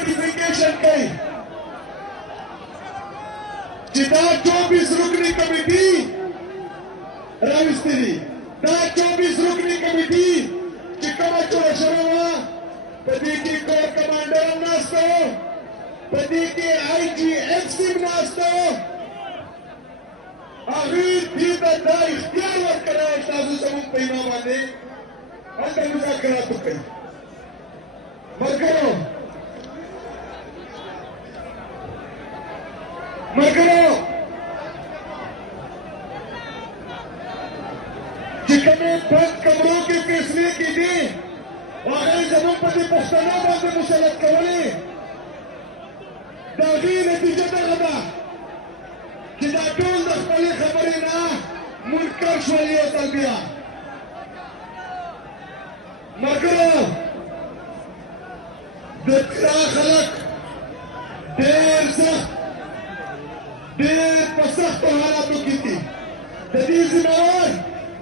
نوټیفیکیشن کوي چې دا 24 رکنی کمیټي راوستې دي. دا 24 رکنی کمیټي چې کومه جوړه شوې وه په دې کې کور کمانډر هم ناسته و، په دې کې آی جي ایف سی هم ناسته و. هغوی دې ته دا اختیار ورکړی تاسو زموږ په اینا باندې هلته مذاکرات وکړئ. ملګرو چې کومې بند کمرو کې فیصلې کېدې هغه زموږ په دې پښتنو باندې مسلط کولې، د هغې نتیجه دغه ده چې دا ټول د خپلې خبرې نه منکر شول. یو ځل بیا ملګرو د دا خلک ډېر سخت ډېر په سختو حالاتو کې دي. د دې ذمہوار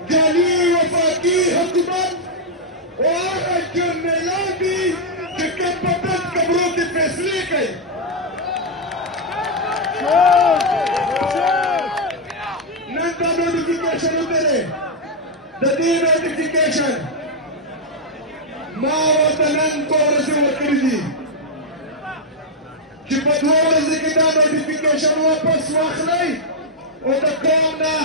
جعلي وفاقي حکومت او هغه جرنیلان دي چې کوم په بند کمرو کې فیصلې کوي. نن دا نوټیفیکیشن وګورئ. د دې نوټیفیکیشن ما ورته نن 2 ورځې ورکړي دي چې په 2 ورځې کې دا نوټیفیکیشن واپس واخلئ او د قوم نه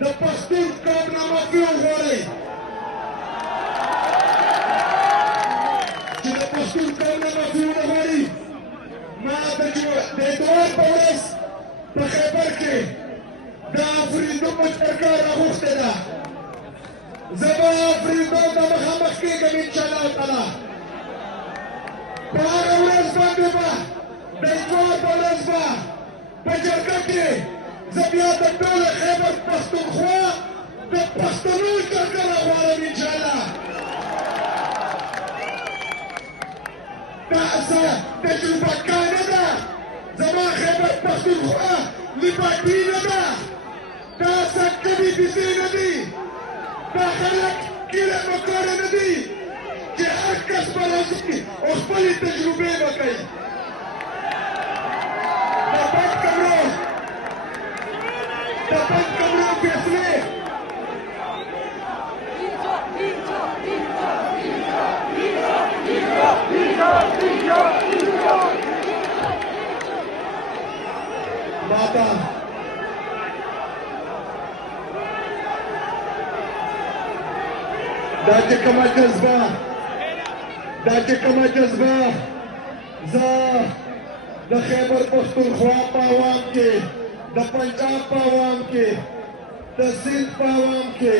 د پښتون قوم نه معافي وغواړئ، چې د پښتون قوم نه معافي ونه غواړي. ما د اتوار په ورځ په خیبر کې د افریدو مشترکه راغوښتې ده. زه به افریدو ته مخامخ کېږم انشاءالله تعالی. په هغه ورځ باندې به د اتوار په ورځ به په جرګه کې زه بیا د ټول خیبر پښتونخوا د پښتنو جرګه راغواړم انشاءالله. دا څه تجربه کار نه ده. زما خیبر پښتونخوا لیباټي نه ده. دا څه کمې پیسې نه دي. دا خلک کیله مکاره نه دي چې هر کس به راځي او خپلې تجربې به کوي. د بند کمرو فیصلې ماته دا چې کومه جذبه زه د خیبر پښتونخوا په عوام کې، د پنجاب په عوام کې، د سند په عوام کې،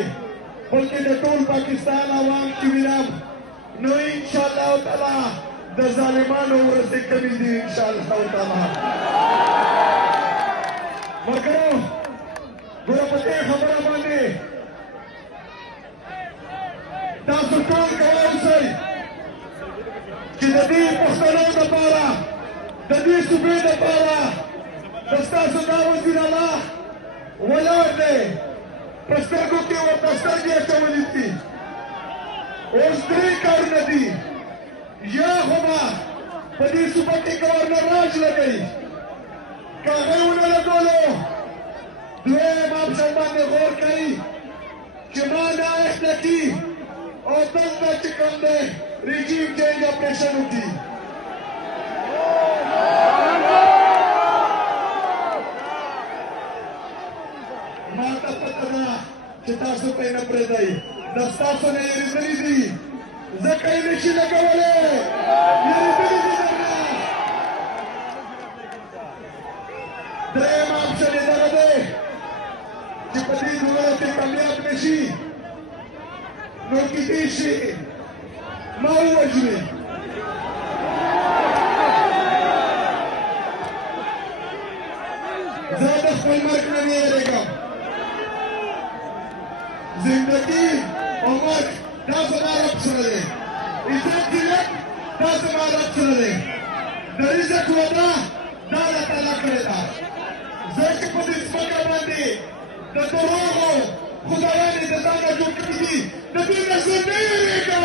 بلکې د ټول پاکستان عوام کې وینم، نو انشاءالله تعالی د ظالمانو ورځې کمې دي انشاءالله تعالی. ملګرو ګوره په دې خبره باندې تاسو ټول ګواه اوسئ چې د دې پښتنو دپاره، د دې صوبې دپاره ستاسو دا وزیر الله ولاړ دی، په سترګو کې ورته سترګې اچولې دي. اوس 3 کارونه دي. یا خو به په دې صوبه کې ګورنر راج لګوي، که هغه ونه لګولو دویم آپشن باندې غور کوي چې ما نه احتیاطي او دلته چې کوم دی رژیم چینج اپریشن وکړي. ما ته پته ده چې تاسو پرې نه پرېږدئ. د ستاسو نه یېرېدلي دي ځکه یې نشي لګولی. یېرېدلي دي درنه. درېیم آپشن یې دغه دی چې په دې دواړو کې کامیاب نه شي نو کیدای شي ما ووژني. زه د خپل مرګ نه نه یېرېږم. زندگی او مرګ دا زما رب سره دی. عزت ذلت دا زما رب سره دی. د رزق وعده دا الله تعالی کړې ده. زه چې په دې ځمکه باندې د دروغو خدایانې د ځانه جوړ کړي دي د دې نه زه نه یېرېږم.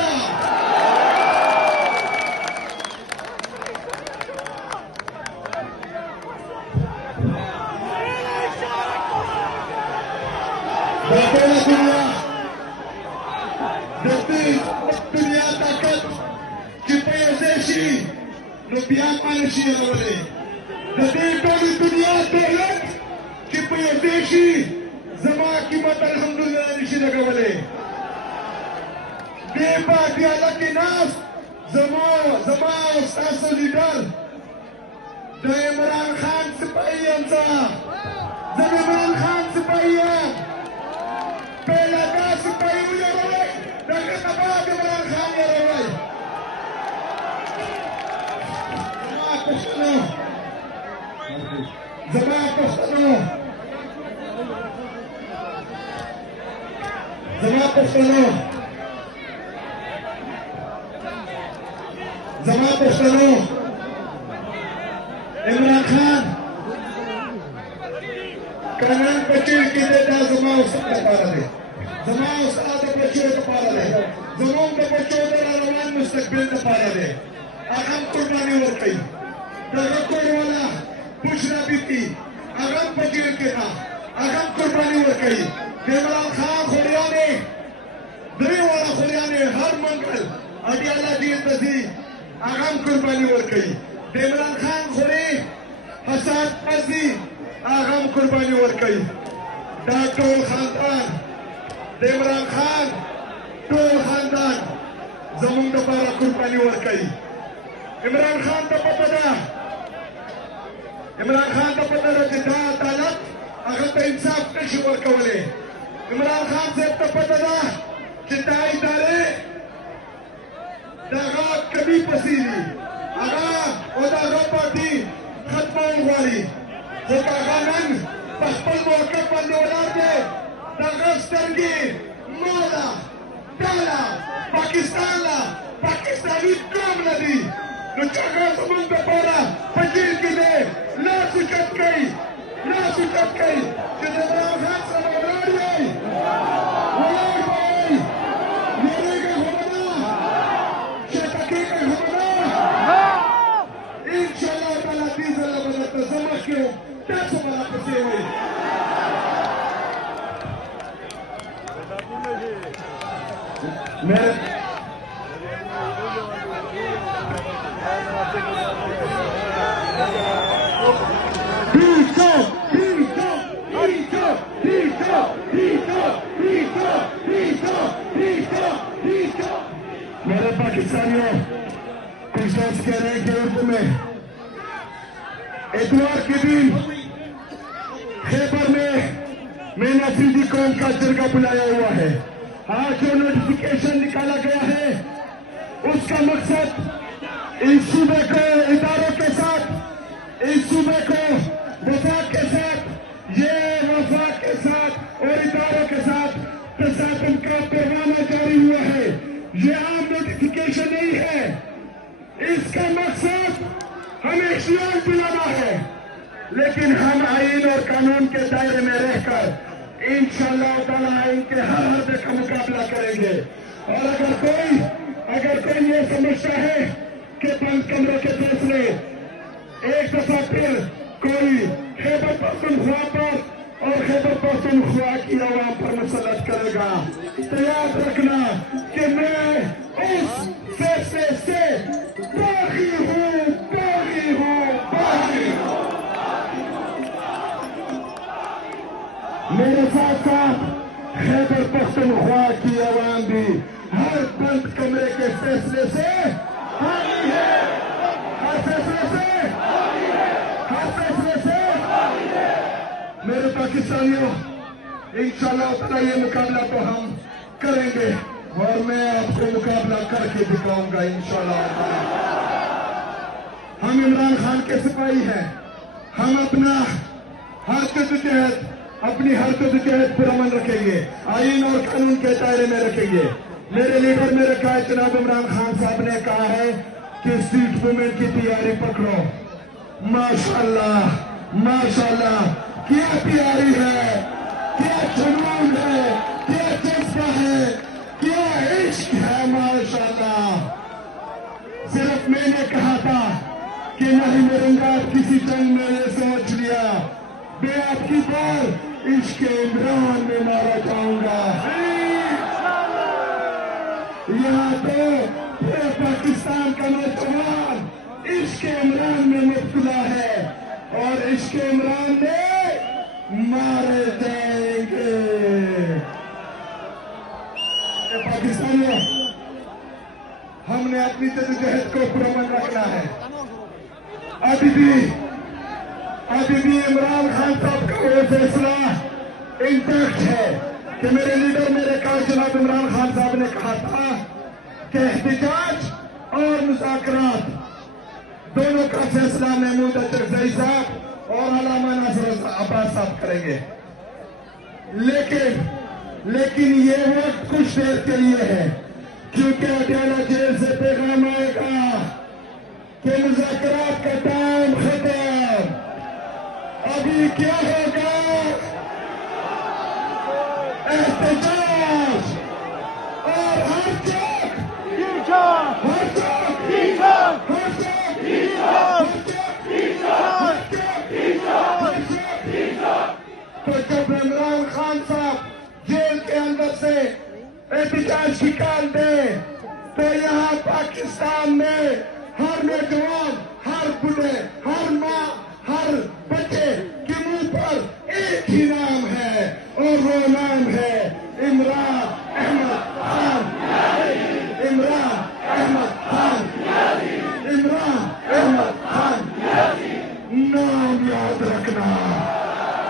شي نو بیا باندې شي راولې د دې ټولې دنیا دولت چې په یو ځای شي زما قیمت الحمدلله نشي لګولی دې پاټیاله کې ناست زما او ستاسو لیډر د عمران خان سپاهي یم زه د عمران خان سپاهي یم پهله دا سپاهي ویروئ دغه نه بعد عمران خان یروئ زما پښتنو عمران خان قانون پچیر کې دا زما استاد لپاره دی زما استاد د بچو لپاره دی زموږ د بچو د روان مستقبل لپاره دی هغه قرباني ورکوي دغه کور والا بشرا بیبي هغه پچیر کې نه هغه قرباني ورکوي د عمران خان خوریانې درې واړه خوریانې هر منګل اډي الله دې تزي هغه قرباني ورکوي د عمران خان خوري حسن قاضي هغه قرباني ورکوي دا ټول خاندان د عمران خان ټول خاندان زموږ دپاره قرباني ورکوي عمران خان ته پته ده چې دا عدالت هغه ته انصاف نشي ورکولی عمران خان صاحب ته پته ده چې دا ادارې د هغه کمي پسې دي هغه او د هغه پارټي ختمول غواړي خو که هغه نن په خپل موقف باندې ولاړ دی د هغه سترګې ما له تا له پاکستان له پاکستاني قوم نه دي نو چې هغه زموږ دپاره په جیل کې دی لاس اوچت کوي چې د عمران خان سره ولاړ یې ولاړ به یې ویرېږئ خو به نه شاته کېږئ خو به نه انشاءالله تعالی دې ځله به درته زه مخکې وم تاسو به راپسې وئ میرے پاکستانیوں کچھ دوست کہہ رہے ہیں کہ اردو میں اتوار کے دن خیبر میں ناصری قوم کا جرگہ بلایا ہوا ہے آج جو نوٹیفیکیشن نکالا گیا ہے اس کا مقصد اس صوبے کو اداروں کے ساتھ اس صوبے کو وفاق کے ساتھ یہ وفاق کے ساتھ اور اداروں کے ساتھ تصادم کا پیغامہ جاری ہوا ہے یہ عام نوٹیفیکیشن نہیں ہے اس کا مقصد ہمیں اختیار دلانا ہے لیکن ہم آئین اور قانون کے دائرے میں رہ کر انشاءاللہ تعالیٰ آئین کے ہر حربے کا مقابلہ کریں گے اور اگر کوئی یہ سمجھتا ہے کہ بند کمرے کے فیصلے ایک دفعہ پھر کوئی خیبر پختونخوا پر اور خیبر پختونخوا کی عوام پر مسلط کرے گا تو یاد رکھنا کہ میں اس فیصلے سے باغی ہوں میرے ساتھ ساتھ خیبر پختونخوا کی عوام بھی ہر بند کمرے کے فیصلے سے باغی ہے ہر فیصلے سے میرے پاکستانیوں انشاءاللہ تعالیٰ یہ مقابلہ تو ہم کریں گے اور میں آپ کو مقابلہ کر کے دکھاؤں گا انشاءاللہ ہم عمران خان کے سپاہی ہیں ہم اپنا ہر جدوجہد پر عمل رکھیں گے آئین اور قانون کے دائرے میں رکھیں گے میرے لیڈر نے رکھا ہے جناب عمران خان صاحب نے کہا ہے کہ سیٹ موومنٹ کی تیاری پکڑو ماشاءاللہ کیا تیاری ہے کیا جنون ہے کیا جذبہ ہے کیا عشق ہے ماشاءاللہ صرف میں نے کہا تھا کہ نہیں مروں گا کسی جنگ میں یہ سوچ لیا میں آپ کی بار عشق عمران میں مارا جاؤں گا یہاں تو پورے پاکستان کا نوجوان عشق عمران میں مبتلا ہے اور عشق عمران میں مارے جائیں گے۔ پاکستانیوں، ہم نے اپنی جدوجہد کو پرامن رکھنا ہے۔ ابھی بھی عمران خان صاحب کا وہ فیصلہ انٹیکٹ ہے کہ میرے لیڈر میرے قائد جناب عمران خان صاحب نے کہا تھا کہ احتجاج اور مذاکرات دونوں کا فیصلہ محمود اچرزئی صاحب اور علامہ ناصر عباس صاحب کریں گے، لیکن یہ وقت کچھ دیر کے لیے ہے، کیونکہ اڈیالہ جیل سے پیغام آئے گا کہ مذاکرات کا ٹائم ختم۔ ابھی کیا ہوگا؟ احتجاج اور ہر چوک تو جب عمران خان صاحب جیل کے اندر سے احتجاج نکال دے تو یہاں پاکستان میں ہر نوجوان، ہر بوڑھے، ہر ماں، ہر بچے کے منہ پر ایک ہی نام ہے اور وہ نام ہے عمران احمد